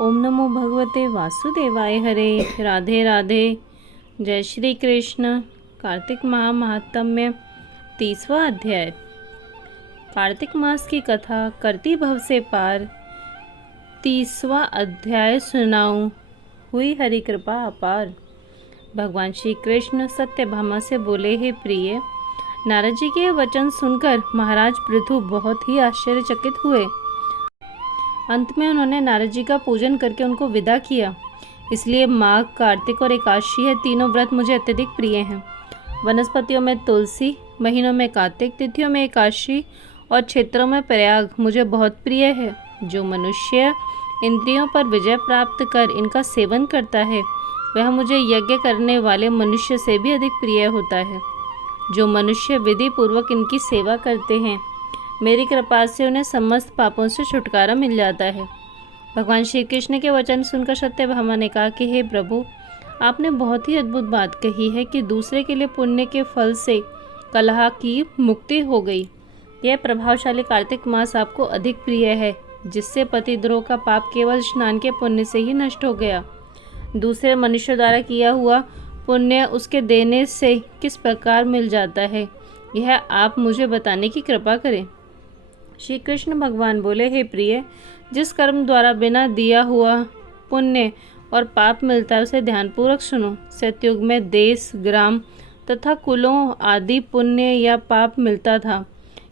ओम नमो भगवते वासुदेवाय हरे। राधे राधे। जय श्री कृष्ण। कार्तिक माह महात्म्य 30वां अध्याय। कार्तिक मास की कथा करती भव से पार। 30वां अध्याय सुनाऊं, हुई हरि कृपा अपार। भगवान श्री कृष्ण सत्यभामा से बोले, हे प्रिय, नारद जी के वचन सुनकर महाराज पृथु बहुत ही आश्चर्यचकित हुए। अंत में उन्होंने नारद जी का पूजन करके उनको विदा किया। इसलिए माघ, कार्तिक और एकादशी है तीनों व्रत मुझे अत्यधिक प्रिय हैं। वनस्पतियों में तुलसी, महीनों में कार्तिक, तिथियों में एकादशी और क्षेत्रों में प्रयाग मुझे बहुत प्रिय है। जो मनुष्य इंद्रियों पर विजय प्राप्त कर इनका सेवन करता है वह मुझे यज्ञ करने वाले मनुष्य से भी अधिक प्रिय होता है। जो मनुष्य विधि पूर्वक इनकी सेवा करते हैं मेरी कृपा से उन्हें समस्त पापों से छुटकारा मिल जाता है। भगवान श्री कृष्ण के वचन सुनकर सत्यभामा ने कहा कि हे प्रभु, आपने बहुत ही अद्भुत बात कही है कि दूसरे के लिए पुण्य के फल से कलह की मुक्ति हो गई। यह प्रभावशाली कार्तिक मास आपको अधिक प्रिय है, जिससे पतिद्रोह का पाप केवल स्नान के पुण्य से ही नष्ट हो गया। दूसरे मनुष्य द्वारा किया हुआ पुण्य उसके देने से किस प्रकार मिल जाता है, यह आप मुझे बताने की कृपा करें। श्री कृष्ण भगवान बोले, हे प्रिय, जिस कर्म द्वारा बिना दिया हुआ पुण्य और पाप मिलता है उसे ध्यानपूर्वक सुनो। सतयुग में देश, ग्राम तथा कुलों आदि पुण्य या पाप मिलता था,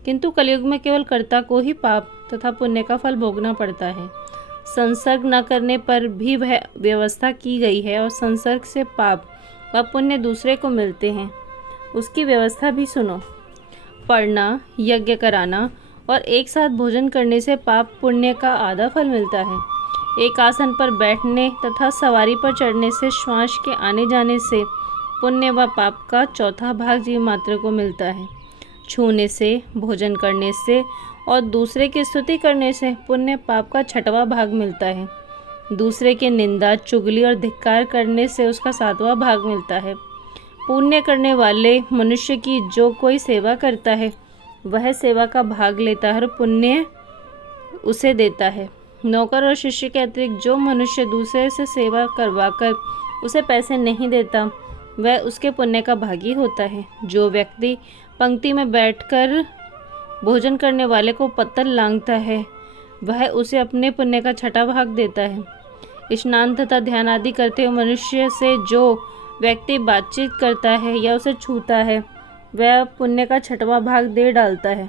किंतु कलयुग में केवल कर्ता को ही पाप तथा पुण्य का फल भोगना पड़ता है। संसर्ग न करने पर भी वह व्यवस्था की गई है और संसर्ग से पाप व पुण्य दूसरे को मिलते हैं, उसकी व्यवस्था भी सुनो। पढ़ना, यज्ञ कराना और एक साथ भोजन करने से पाप पुण्य का आधा फल मिलता है। एक आसन पर बैठने तथा सवारी पर चढ़ने से श्वास के आने जाने से पुण्य व पाप का चौथा भाग जीव मात्र को मिलता है। छूने से, भोजन करने से और दूसरे की स्तुति करने से पुण्य पाप का छठवां भाग मिलता है। दूसरे की निंदा, चुगली और धिक्कार करने से उसका सातवां भाग मिलता है। पुण्य करने वाले मनुष्य की जो कोई सेवा करता है वह सेवा का भाग लेता है और पुण्य उसे देता है। नौकर और शिष्य के अतिरिक्त जो मनुष्य दूसरे से सेवा करवाकर उसे पैसे नहीं देता वह उसके पुण्य का भागी होता है। जो व्यक्ति पंक्ति में बैठकर भोजन करने वाले को पत्तल लांघता है वह उसे अपने पुण्य का छठा भाग देता है। स्नान तथा ध्यान आदि करते हुए मनुष्य से जो व्यक्ति बातचीत करता है या उसे छूता है वह पुण्य का छठवां भाग दे डालता है।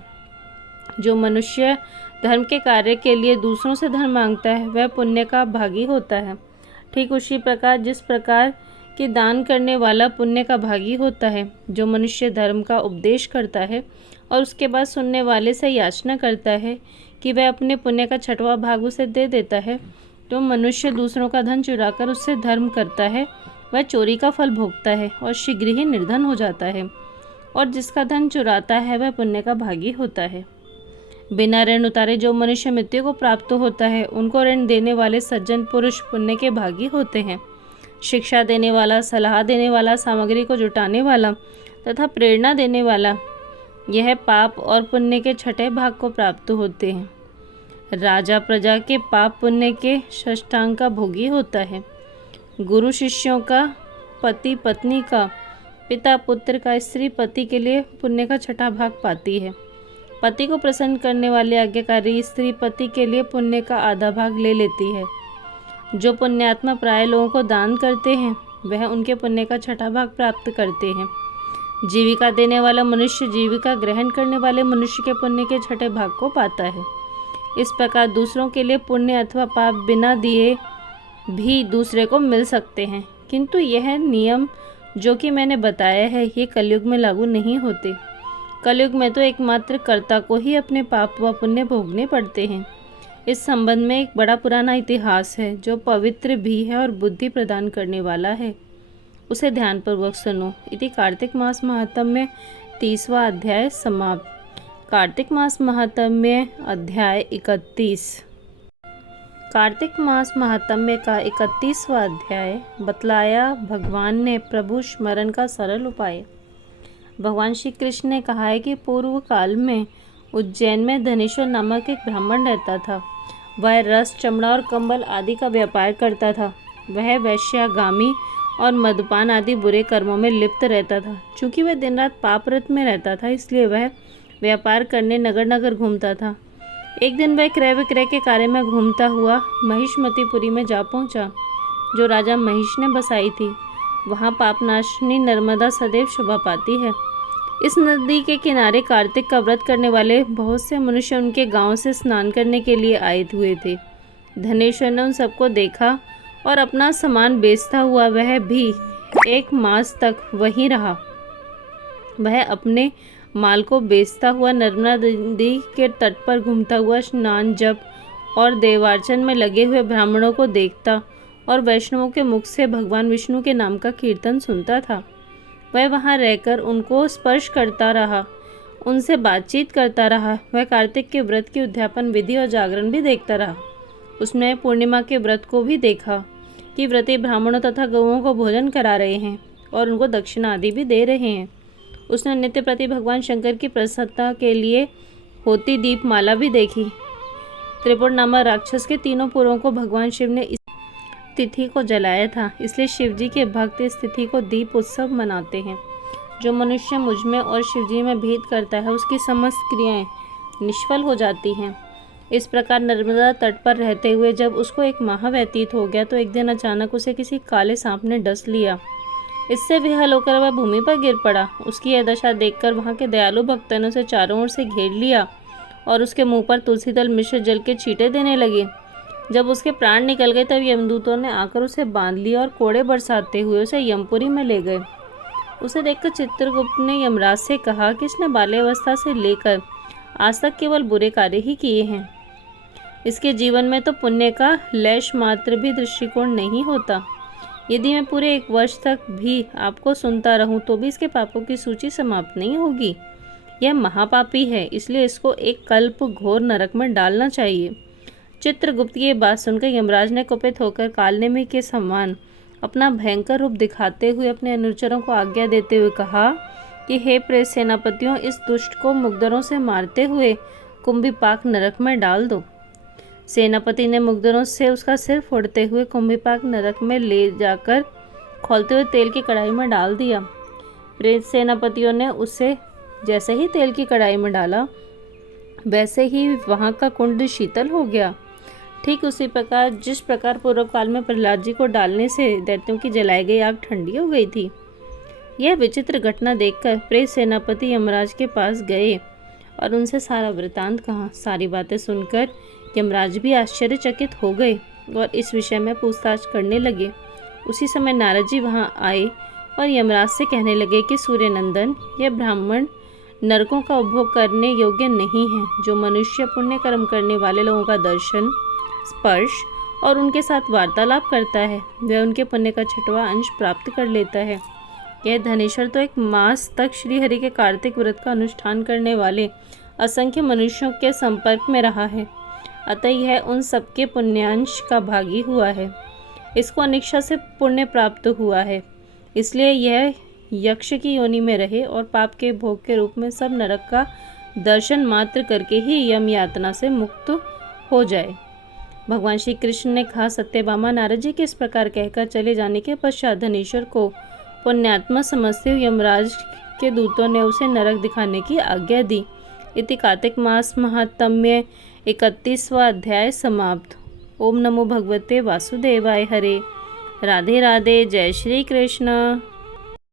जो मनुष्य धर्म के कार्य के लिए दूसरों से धन मांगता है वह पुण्य का भागी होता है। ठीक उसी प्रकार जिस प्रकार कि दान करने वाला पुण्य का भागी होता है, जो मनुष्य धर्म का उपदेश करता है और उसके बाद सुनने वाले से याचना करता है कि वह अपने पुण्य का छठवां भाग उसे दे देता है, तो मनुष्य दूसरों का धन चुराकर उससे धर्म करता है वह चोरी का फल भोगता है और शीघ्र ही निर्धन हो जाता है। और जिसका धन चुराता है वह पुण्य का भागी होता है। बिना ऋण उतारे जो मनुष्य मृत्यु को प्राप्त होता है उनको ऋण देने वाले सज्जन पुरुष पुण्य के भागी होते हैं। शिक्षा देने वाला, सलाह देने वाला, सामग्री को जुटाने वाला तथा प्रेरणा देने वाला, यह पाप और पुण्य के छठे भाग को प्राप्त होते हैं। राजा प्रजा के पाप पुण्य के षष्ठांग का भोगी होता है। गुरु शिष्यों का, पति पत्नी का, पिता पुत्र का, स्त्री पति के लिए पुण्य का छठा भाग पाती है। पति को प्रसन्न करने वाले आज्ञाकारी स्त्री पति के लिए पुण्य का आधा भाग ले लेती है। जो पुण्यात्मा प्राय लोगों को दान करते हैं वह उनके पुण्य का छठा भाग प्राप्त करते हैं। जीविका देने वाला मनुष्य जीविका ग्रहण करने वाले मनुष्य के पुण्य के छठे भाग को पाता है। इस प्रकार दूसरों के लिए पुण्य अथवा पाप बिना दिए भी दूसरे को मिल सकते हैं, किंतु यह नियम जो कि मैंने बताया है ये कलयुग में लागू नहीं होते। कलयुग में तो एकमात्र कर्ता को ही अपने पाप व पुण्य भोगने पड़ते हैं। इस संबंध में एक बड़ा पुराना इतिहास है जो पवित्र भी है और बुद्धि प्रदान करने वाला है, उसे ध्यानपूर्वक सुनो। इति कार्तिक मास महात्म्य 30वां अध्याय समाप्त। कार्तिक मास महात्म्य अध्याय 31। कार्तिक मास महात्म्य का 31वां अध्याय बतलाया भगवान ने प्रभु स्मरण का सरल उपाय। भगवान श्री कृष्ण ने कहा है कि पूर्व काल में उज्जैन में धनेश्वर नामक एक ब्राह्मण रहता था। वह रस, चमड़ा और कंबल आदि का व्यापार करता था। वह वेश्यागामी और मद्यपान आदि बुरे कर्मों में लिप्त रहता था। चूँकि वह दिन रात पापरत में रहता था, इसलिए वह व्यापार करने नगर नगर घूमता था। एक दिन वह क्रय विक्रय के कार्य में घूमता हुआ महिष्मतिपुरी में जा पहुंचा, जो राजा महिष ने बसाई थी। वहाँ पापनाशिनी नर्मदा सदैव शोभा पाती है। इस नदी के किनारे कार्तिक का व्रत करने वाले बहुत से मनुष्य उनके गांव से स्नान करने के लिए आए हुए थे। धनेश्वर ने उन सबको देखा और अपना सामान बेचता हुआ वह भी 1 मास तक वहीं रहा। वह अपने माल को बेचता हुआ नर्मदा नदी के तट पर घूमता हुआ स्नान, जप और देवार्चन में लगे हुए ब्राह्मणों को देखता और वैष्णवों के मुख से भगवान विष्णु के नाम का कीर्तन सुनता था। वह वहाँ रहकर उनको स्पर्श करता रहा, उनसे बातचीत करता रहा। वह कार्तिक के व्रत की उद्यापन विधि और जागरण भी देखता रहा। उसने पूर्णिमा के व्रत को भी देखा कि व्रती ब्राह्मणों तथा गौओं को भोजन करा रहे हैं और उनको दक्षिणा आदि भी दे रहे हैं। उसने नित्य प्रति भगवान शंकर की प्रसन्नता के लिए होती दीपमाला भी देखी। त्रिपुर नामक राक्षस के 3 पुरों को भगवान शिव ने इस तिथि को जलाया था, इसलिए शिवजी के भक्त इस तिथि को दीप उत्सव मनाते हैं। जो मनुष्य मुझ में और शिवजी में भेद करता है, उसकी समस्त क्रियाएं निष्फल हो जाती हैं। इस प्रकार नर्मदा तट पर रहते हुए जब उसको 1 माह व्यतीत हो गया, तो एक दिन अचानक उसे किसी काले सांप ने डस लिया। इससे विहल होकर वह भूमि पर गिर पड़ा। उसकी यह दशा देखकर वहाँ के दयालु भक्तों ने उसे चारों ओर से घेर लिया और उसके मुंह पर तुलसी दल मिश्र जल के छींटे देने लगे। जब उसके प्राण निकल गए, तब यमदूतों ने आकर उसे बांध लिया और कोड़े बरसाते हुए उसे यमपुरी में ले गए। उसे देखकर चित्रगुप्त ने यमराज से कहा कि इसने बाल्यावस्था से लेकर आज तक केवल बुरे कार्य ही किए हैं। इसके जीवन में तो पुण्य का लेश मात्र भी दृष्टिकोण नहीं होता। यदि मैं पूरे 1 वर्ष तक भी आपको सुनता रहूं, तो भी इसके पापों की सूची समाप्त नहीं होगी। यह महापापी है, इसलिए इसको 1 कल्प घोर नरक में डालना चाहिए। चित्रगुप्त की ये बात सुनकर यमराज ने कुपित होकर कालनेमी के समान अपना भयंकर रूप दिखाते हुए अपने अनुचरों को आज्ञा देते हुए कहा कि हे प्रेत सेनापतियों, इस दुष्ट को मुग्धरों से मारते हुए कुंभीपाक नरक में डाल दो। सेनापति ने मुग्धरों से उसका सिर फोड़ते हुए कुंभीपाक नरक में ले जाकर खौलते हुए तेल की कढ़ाई में डाल दिया। प्रेत सेनापतियों ने उसे जैसे ही तेल की कढ़ाई में डाला, वैसे ही वहाँ का कुंड शीतल हो गया। ठीक उसी प्रकार जिस प्रकार पूर्व काल में प्रहलाद जी को डालने से दैत्यों की जलाई गई आग ठंडी हो गई थी। यह विचित्र घटना देखकर प्रेत सेनापति यमराज के पास गए और उनसे सारा वृतांत कहा। सारी बातें सुनकर यमराज भी आश्चर्यचकित हो गए और इस विषय में पूछताछ करने लगे। उसी समय नारद जी वहाँ आए और यमराज से कहने लगे कि सूर्यनंदन, यह ब्राह्मण नरकों का उपभोग करने योग्य नहीं है। जो मनुष्य पुण्य कर्म करने वाले लोगों का दर्शन, स्पर्श और उनके साथ वार्तालाप करता है, वह उनके पुण्य का 6वां अंश प्राप्त कर लेता है। यह धनेश्वर तो 1 मास तक श्रीहरि के कार्तिक व्रत का अनुष्ठान करने वाले असंख्य मनुष्यों के संपर्क में रहा है, अतः यह उन सबके पुण्यांश का भागी हुआ है। इसको अनिच्छा से पुण्य प्राप्त हुआ है, इसलिए यह यक्ष की योनि में रहे और पाप के भोग के रूप में सब नरक का दर्शन मात्र करके ही यम यातना से मुक्त हो जाए। भगवान श्री कृष्ण ने कहा, सत्यभामा, नारद जी के इस प्रकार कहकर चले जाने के पश्चात धनेश्वर को पुण्यात्मा समझते हुए यमराज के दूतों ने उसे नरक दिखाने की आज्ञा दी। इति कार्तिक मास महात्म्य 31वां अध्याय समाप्त। ओम नमो भगवते वासुदेवाय हरे। राधे राधे। जय श्री कृष्ण।